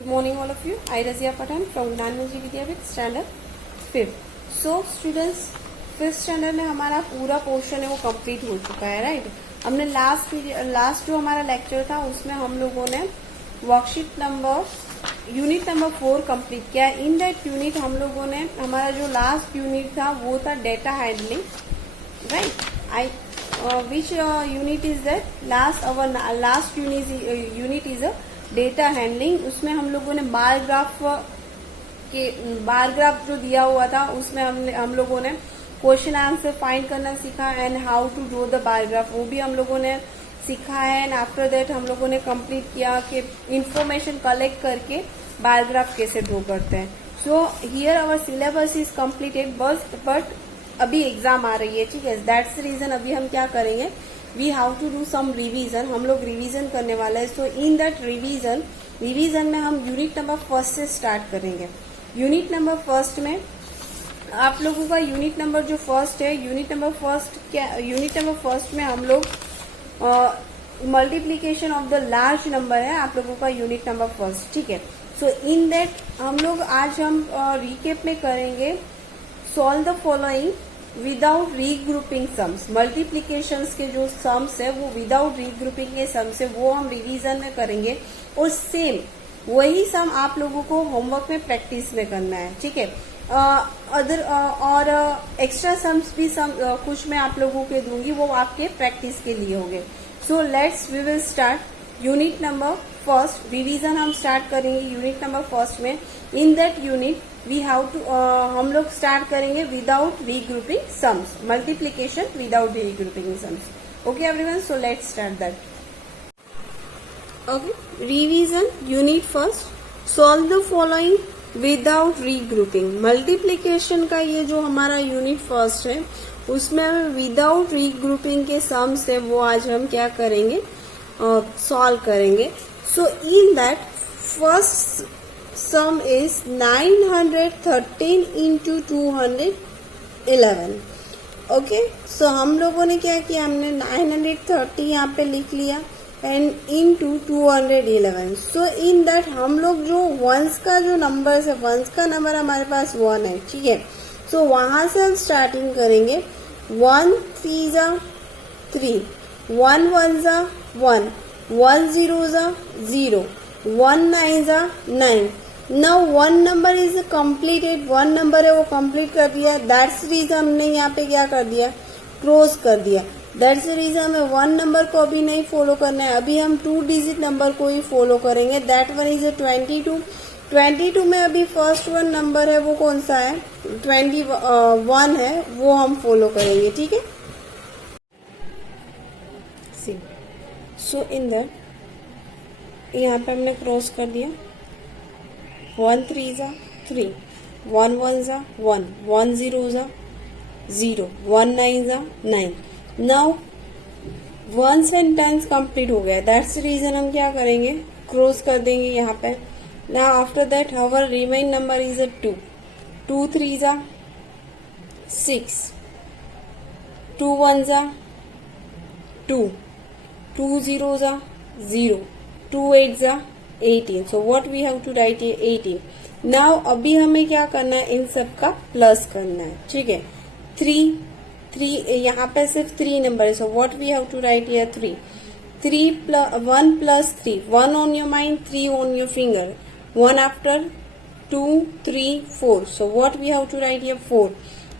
Good morning all of you. I Razia Pathan from Gnanmanji Vidyapith standard 5th. So students 5th standard में हमारा पूरा portion है वो complete हो चुका है, राइट। हमने लास्ट जो हमारा लेक्चर था उसमें हम लोगों ने वर्कशीट यूनिट नंबर 4 कंप्लीट किया। इन दैट यूनिट हम लोगों ने हमारा जो लास्ट यूनिट था वो था data handling, right. Which unit is that last unit is a data handling. उसमें हम लोगों ने बार ग्राफ जो दिया हुआ था उसमें हम लोगों ने क्वेश्चन आंसर फाइंड करना सीखा and how to draw the bar graph, वो भी हम लोगों ने सीखा है। एंड आफ्टर दैट हम लोगों ने कंप्लीट किया कि इंफॉर्मेशन कलेक्ट करके बार ग्राफ कैसे ड्रॉ करते हैं। So here our syllabus is completed but अभी एग्जाम आ रही है, ठीक है। दैट्स द रीजन अभी हम क्या करेंगे, we have to do some revision. हम लोग रिवीजन करने वाले हैं। सो इन दैट रिवीजन में हम यूनिट नंबर 1 से स्टार्ट करेंगे। यूनिट नंबर 1 में आप लोगों का यूनिट नंबर जो फर्स्ट है, यूनिट नंबर फर्स्ट में हम लोग multiplication of the large number है आप लोगों का यूनिट नंबर फर्स्ट, ठीक है। सो इन दैट हम लोग आज हम रिकेप में करेंगे solve the following without regrouping sums. Multiplications के जो सम्स है वो विदाउट रीग्रुपिंग के सम्स है, वो हम रिवीजन में करेंगे और सेम वही सम आप लोगों को होमवर्क में प्रैक्टिस में करना है, ठीक है। और एक्स्ट्रा सम्स भी कुछ मैं आप लोगों के दूंगी, वो आपके प्रैक्टिस के लिए होंगे। So let's we will start unit number first. Revision हम स्टार्ट करेंगे यूनिट नंबर फर्स्ट में। In that unit we have to हम लोग स्टार्ट करेंगे without regrouping sums, multiplication without regrouping sums. Okay everyone, so let's start that. Okay, revision unit first, solve the following without regrouping. Multiplication का ये जो हमारा unit first है उसमें हमें विदाउट रीग्रुपिंग के सम्स है वो आज हम क्या करेंगे, सॉल्व करेंगे। So in that first sum is 913 into 211। Okay, so हम लोगों ने क्या किया, हमने 930 यहाँ पे लिख लिया and into 211। So in that हम लोग जो वंस का जो नंबर है, वंस का नंबर हमारे पास 1 है, ठीक है। सो वहां से हम स्टार्टिंग करेंगे। 1 3 जा 3, 1 1 जा 1, 1 0 जा 0, 1 9 जा 9। Now one number is completed, one number है वो complete कर दिया। That's reason हमने यहाँ पे क्या कर दिया, क्रॉस कर दिया। That's the reason हमें one number को अभी नहीं फॉलो करना है, अभी हम 2 डिजिट नंबर को ही फॉलो करेंगे। That one is 22। 22 में अभी फर्स्ट वन नंबर है वो कौन सा है, 21 है, वो हम फॉलो करेंगे, ठीक है। सी सो इन दैट यहाँ पे हमने क्रॉस कर दिया। 1 3 जा 3, 1 1 जा 1, 1 0 जा 0, 1 9 जा 9। नाउ 1 एंड 10 कंप्लीट हो गया। दैट्स द रीजन हम क्या करेंगे, क्रॉस कर देंगे यहाँ पे। Now after that our remain number is 2, 2 3 जा 6, 2 1 जा 2, 2 0 जा 0, 2 8 जा 18। So what we have to write ये 18। नाउ अभी हमें क्या करना है, इन सब का प्लस करना है, ठीक है। 3 यहाँ पे सिर्फ 3 नंबर है। So what we have to write ये 3, 1 plus 3, 1 on your mind, 3 on your finger, 1 after 2 3 4। So what we have to write ये 4।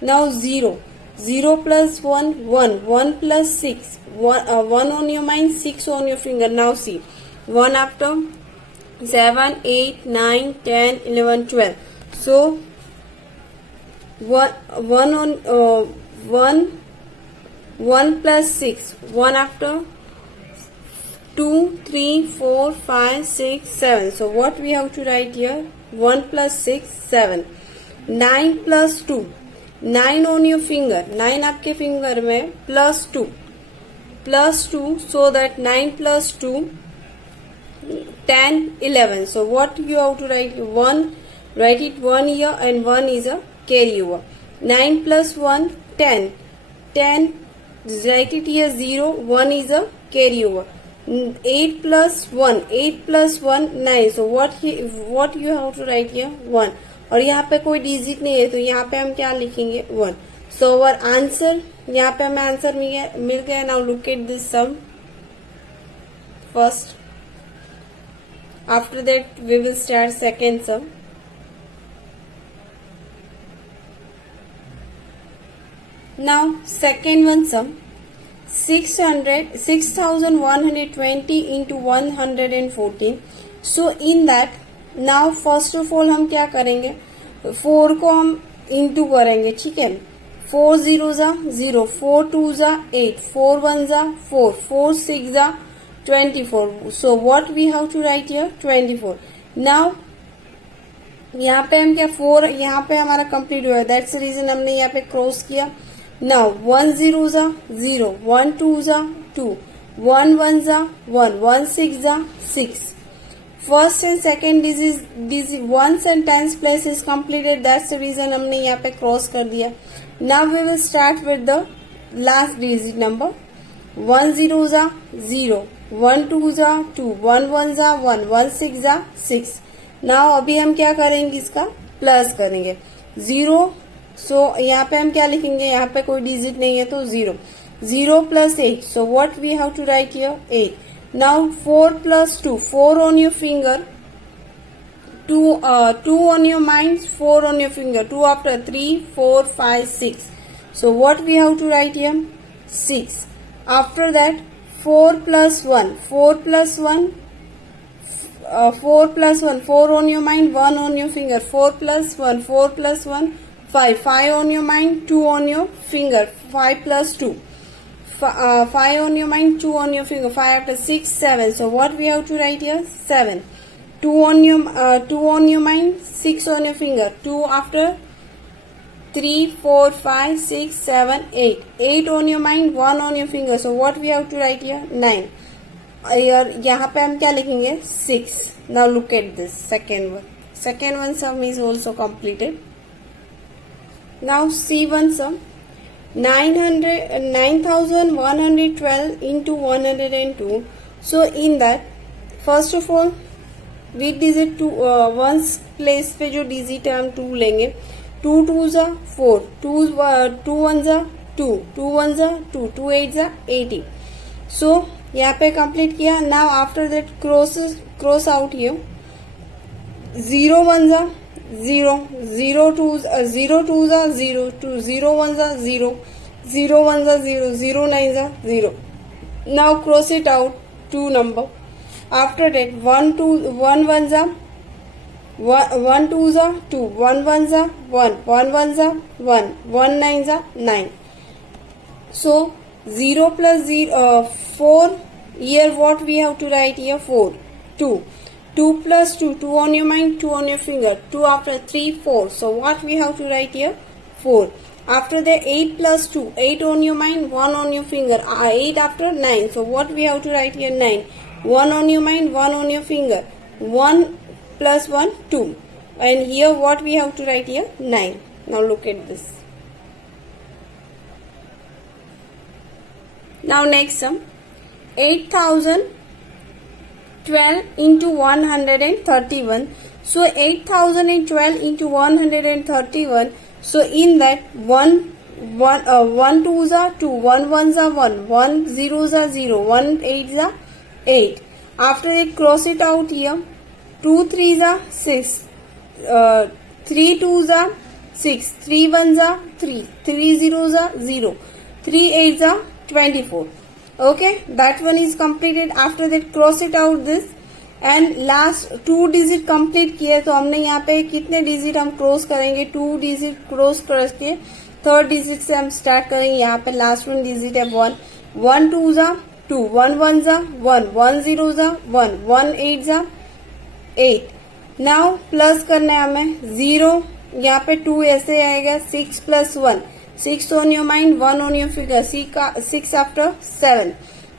Now 0 plus 1 1, 1 plus 6, 1 on your mind, 6 on your finger. Now see 1 after 7 8 9 10 11 12। So 1 plus 6, 1 after 2 3 4 5 6 7। So what we have to write here, 1 plus 6 7। 9 plus 2, 9 on your finger, 9 आपके finger में, plus 2 so that 9 plus 2 10 11। So what you have to write, 1 write it 1 here and 1 is a carry over। 9 plus 1 10 write it here 0, 1 is a carry over। 8 plus 1, 8 plus 1 9. So what you have to write here 1. और यहाँ पे कोई digit नहीं है तो यहाँ पे हम क्या लिखेंगे 1. So our answer, यहाँ पे हमें आंसर मिल गया. Now look at this sum first. After that we will start second sum. Now second one sum. 6120 into 114. So in that now first of all हम क्या करेंगे, 4 को हम इंटू करेंगे. ठीक है, 4 0 जा 0, 4 2 जा 8, 4 1 जा 4, 4 6 जा 24. So what we have to write here 24. Now यहाँ पे हम क्या 4 यहाँ पे हमारा कंप्लीट हुआ. दैट्स द रीजन हमने यहाँ पे क्रॉस किया. Now 1 0 जा 0, 1 2 जा 2, 1 1 जा 1, 1 6 जा 6. First and second digit ones and tens place is completed. That's the reason हमने यहाँ पे क्रॉस कर दिया. Now we will start with the last digit number. 1 0 जा 0, 1 2 जा 2, 1 1 जा 1, 1 6 जा 6. Now अभी हम क्या करेंगे, इसका प्लस करेंगे 0. सो यहाँ पे हम क्या लिखेंगे, यहाँ पे कोई डिजिट नहीं है तो 0. 0 plus 8. So what we have to write here 8. Now 4 plus 2. 4 on your finger. 2 on your mind. 4 on your finger. 2 after 3, 4, 5, 6. So what we have to write here 6. After that 4 plus 1. 4 plus 1. 4 plus 1. 4 on your mind. 1 on your finger. 4 plus 1. 4 plus 1. 5. 5 on your mind, 2 on your finger. 5 plus 2. 5 on your mind, 2 on your finger. 5 after 6, 7. So what we have to write here? 7. 2 on your mind, 6 on your finger. 2 after 3, 4, 5, 6, 7, 8. 8 on your mind, 1 on your finger. So what we have to write here? 9. यहाँ पे हम क्या लिखेंगे 6. Now look at this second one. Second one sum is also completed. Now see one sum. 9112 into 102. So in that first of all with digit 2 ones place पे जो digit है हम 2 लेंगे. 2 2 जा 4, 2 1 जा 2, 2 1 जा 2, 2 8 जा 80. So यहाँ पे complete किया. Now after that cross out here. 0 1 जा 0, 0 2 0 2 जा 0, 2 0 1 जा 0, 0 1 जा 0, 0 9 जा 0. Now cross it out 2 number. After that 1 2 1 1 जा 1 2 जा 2, 1 1 जा 1, 1 1 जा 1, 1 9 जा 9. So 0 plus 4. Here what we have to write here 4, 2. 2 plus 2, 2 on your mind, 2 on your finger. 2 after 3, 4. So what we have to write here? 4. After that 8 plus 2, 8 on your mind, 1 on your finger. 8 after 9. So what we have to write here? 9. 1 on your mind, 1 on your finger. 1 plus 1, 2. And here what we have to write here? 9. Now look at this. Now next sum. 8012 into 131. So 8012 into 131. So in that 1 2s are 2, 1 1s are 1, 1 0s are 0, 1 8s are 8. After that cross it out here. 2 3s are 6, 3 2s are 6, 3 1s are 3, 3 0s are 0, 3 8s are 24. Okay, that one is completed. After that cross it out this and last 2 digit complete किए. तो हमने यहाँ पे कितने digit हम cross करेंगे? 2 digit cross करके third digit से हम स्टार्ट करेंगे. यहाँ पे लास्ट वन डिजिट है 1. 1 2 जा 2, 1 1 जा 1, 1 0 जा 1, 1 8 जा 8. नाउ प्लस करना है हमें 0. यहाँ पे 2 ऐसे आएगा. 6 plus 1, 6 on your mind, 1 on your figure. 6 after 7.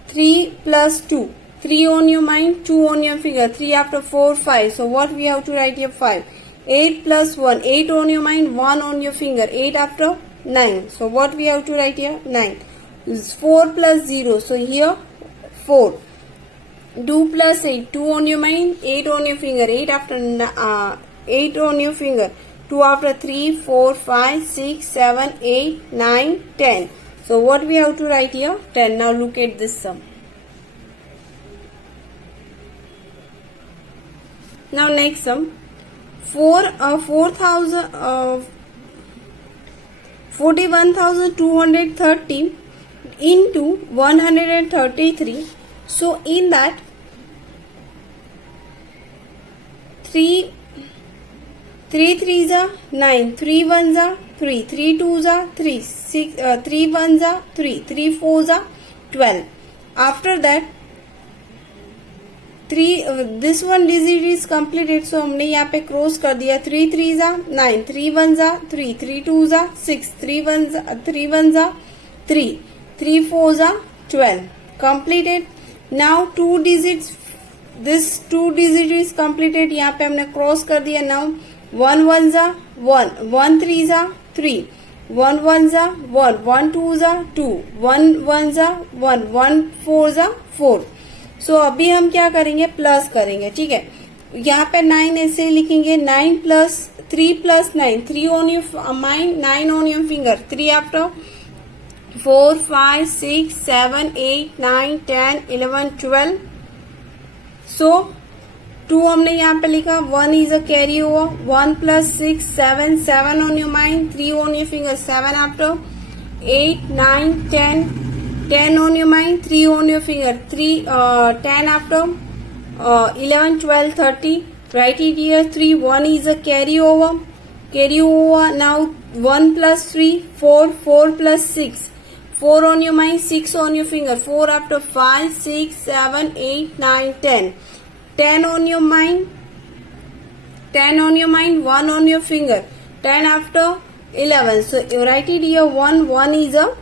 3 plus 2. 3 on your mind, 2 on your figure. 3 after 4, 5. So what we have to write here? 5. 8 plus 1. 8 on your mind, 1 on your finger. 8 after 9. So what we have to write here? 9. 4 plus 0. So here 4. 2 plus 8, 2 on your mind, 8 on your finger, 8 after 8 on your finger, 2 after 3, 4, 5, 6, 7, 8, 9, 10. So what we have to write here? 10. Now look at this sum. Now next sum. 41,230 into 133. So in that 3 3s are 9, 3 1s are 3, 3 2s are 3, 6 3 1s are 3, 3 4s are 12. After that 3 this one digit is completed, so हमने यहाँ पे cross कर दिया. 3 3s are 9, 3 1s are 3, 3 2s are 6, 3 1s are 3, 3 4s are 12. Completed. Now 2 digits, this 2 digit is completed. यहाँ पे हमने cross कर दिया. Now 1 1s are 1, 1 3s are 3, 1 1s are 1, 1 2s are 2, 1 1s are 1, 1 4s are 4. सो अभी हम क्या करेंगे? Plus करेंगे. ठीक है, यहाँ पे 9 ऐसे लिखेंगे. 9 plus 3 plus 9, 3 on your mind, 9 on your finger. 3 after 4 5 6 7 8 9 10 11 12. सो 2 हमने यहाँ पे लिखा. 1 is a carry over. 1 plus 6 7, 7 on your mind, 3 on your finger. 7 after 8 9 10, 10 on your mind, 3 on your finger. 10 after 11 12 30. Write it here. 3 1 is a carry over. Now 1 plus 3 4, 4 plus 6, 4 on your mind, 6 on your finger. 4 after 5 6 7 8 9 10. 10 on your mind, 10 on your mind, 1 on your finger. 10 after 11. So you write it here. 1 is a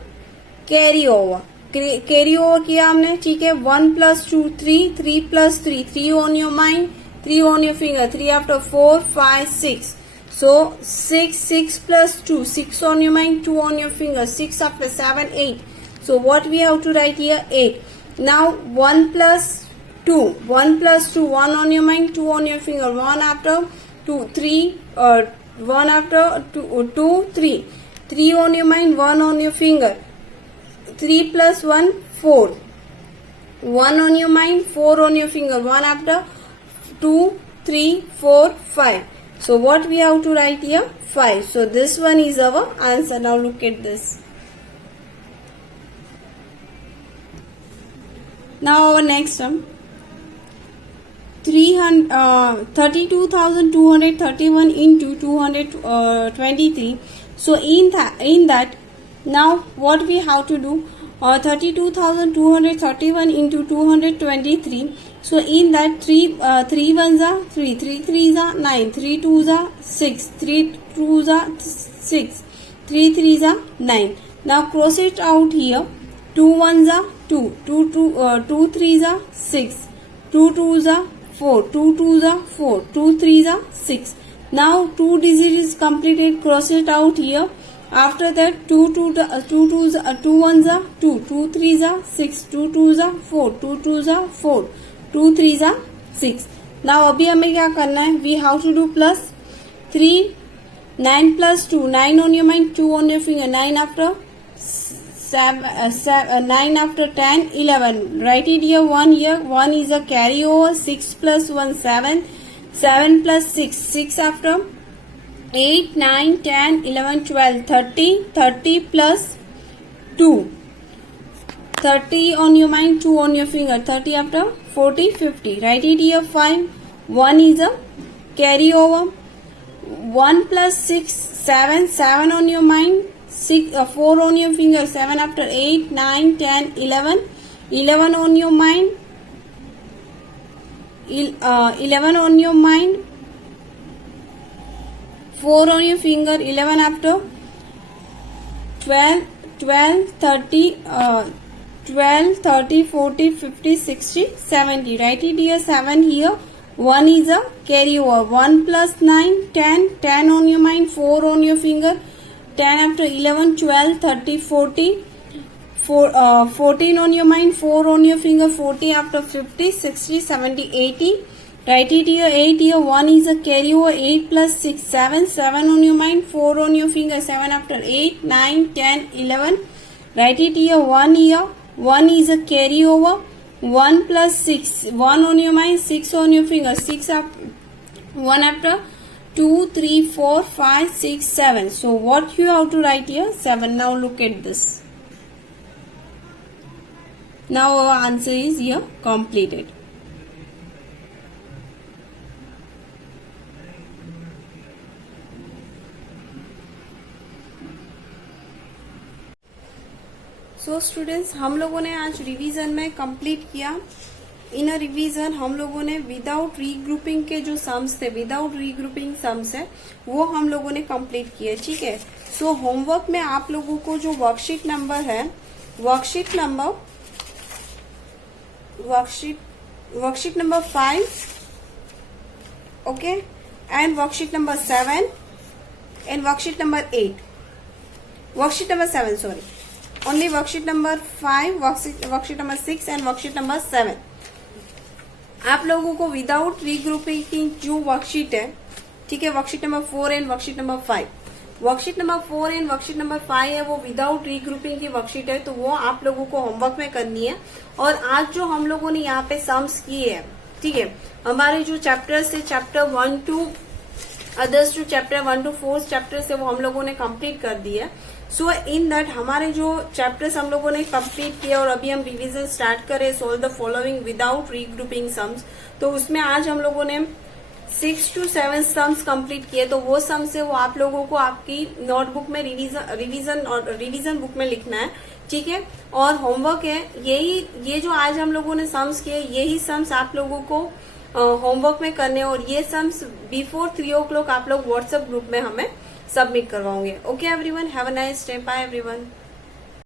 carry over. Carry over किया हमने. ठीक है, 1 plus 2 3, 3 plus 3, 3 on your mind, 3 on your finger. 3 after 4 5 6. So 6 plus 2, 6 on your mind, 2 on your finger. 6 after 7 8. So what we have to write here? 8. Now 1 plus 2, 1 plus 2, 1 on your mind, 2 on your finger. 1 after 2 3, 1 after 2 3, 3 on your mind, 1 on your finger. 3 plus 1 4, 1 on your mind, 4 on your finger. 1 after 2 3 4 5. So what we have to write here? 5. So this one is our answer. Now look at this. Now our next sum. 32,231 into 223. So in that now what we have to do? 32,231 into 223. So in that 3 1s are 3, 3 3s are 9, 3 2s are 6, 3 2s are 6, 3 3s are 9. Now cross it out here. 2 1s are 2, 2 3s are 6, 2 2s are 4, 2 2s are 4, 2 3s are 6. Now 2 digit is completed. Cross it out here. After that 2 1s are 2, 2 3s are 6, 2 2s are 4, 2 2s are 4, 2 3s are 6. Now अभी हमें क्या करना है? We have to do plus 3. 9 plus 2, 9 on your mind, 2 on your finger. 9 after 9 after 10 11. Write it here. 1 here. 1 is a carry over. 6 plus 1 7, 7 plus 6, 6 after 8 9 10 11 12 30, 30 plus 2, 30 on your mind, 2 on your finger. 30 after 40 50. Write it here. 5. 1 is a carry over. 1 plus 6 7, 7 on your mind, 6 4 on your finger. 7 after 8 9 10 11, 11 on your mind, 11 on your mind, 4 on your finger. 11 after 12 30 12 30 40 50 60 70. Write it here. 7 here. 1 is a carry over. 1 plus 9 10, 10 on your mind, 4 on your finger. 10 after 11 12 30 40 14 on your mind, 4 on your finger, 40 after 50, 60, 70, 80. Write it here, 8 here, 1 is a carryover, 8 plus 6, 7, 7 on your mind, 4 on your finger, 7 after 8, 9, 10, 11. Write it here, 1 here, 1 is a carryover, 1 plus 6, 1 on your mind, 6 on your finger, 6 after, 1 after 2, 3, 4, 5, 6, 7. So what you have to write here? 7. Now look at this. Now our answer is here completed. So students, हम लोगों ने आज revision में complete किया। इन अ revision हम लोगों ने without regrouping के जो सम्स थे, विदाउट रीग्रुपिंग सम्स है, वो हम लोगों ने कंप्लीट किए। ठीक है। सो होमवर्क में आप लोगों को जो वर्कशीट नंबर है, worksheet number 5, okay, and worksheet number 7 and worksheet number 8, worksheet number 7 sorry, only worksheet number 5, worksheet number 6 and worksheet number 7 आप लोगों को विदाउट रीग्रुपिंग की जो वर्कशीट है, ठीक है, worksheet number 4 and worksheet number 5, worksheet number 4 and worksheet number 5 है, वो विदाउट रीग्रुपिंग की वर्कशीट है, तो वो आप लोगों को होमवर्क में करनी है। और आज जो हम लोगों ने यहाँ पे सम्स किए हैं, ठीक है, हमारे जो चैप्टर्स है, चैप्टर 1 to अदर्स जो चैप्टर 1 to 4 चैप्टर्स है, वो हम लोगों ने कंप्लीट कर दिया। सो इन दैट हमारे जो चैप्टर्स हम लोगों ने कंप्लीट किया और अभी हम रिवीजन स्टार्ट करें, solve the following without regrouping sums, तो उसमें आज हम लोगों ने 6 to 7 सम्स कंप्लीट किए। तो वो सम्स है वो आप लोगों को आपकी नोटबुक में रिवीजन बुक में लिखना है। ठीक है। और होमवर्क है ये जो आज हम लोगों ने सम्स किए, यही सम्स आप लोगों को होमवर्क में करने, और ये सम्स बिफोर 3 o'clock आप लोग व्हाट्सएप ग्रुप में हमें सबमिट करवाओगे। Okay everyone, have a nice day, bye everyone.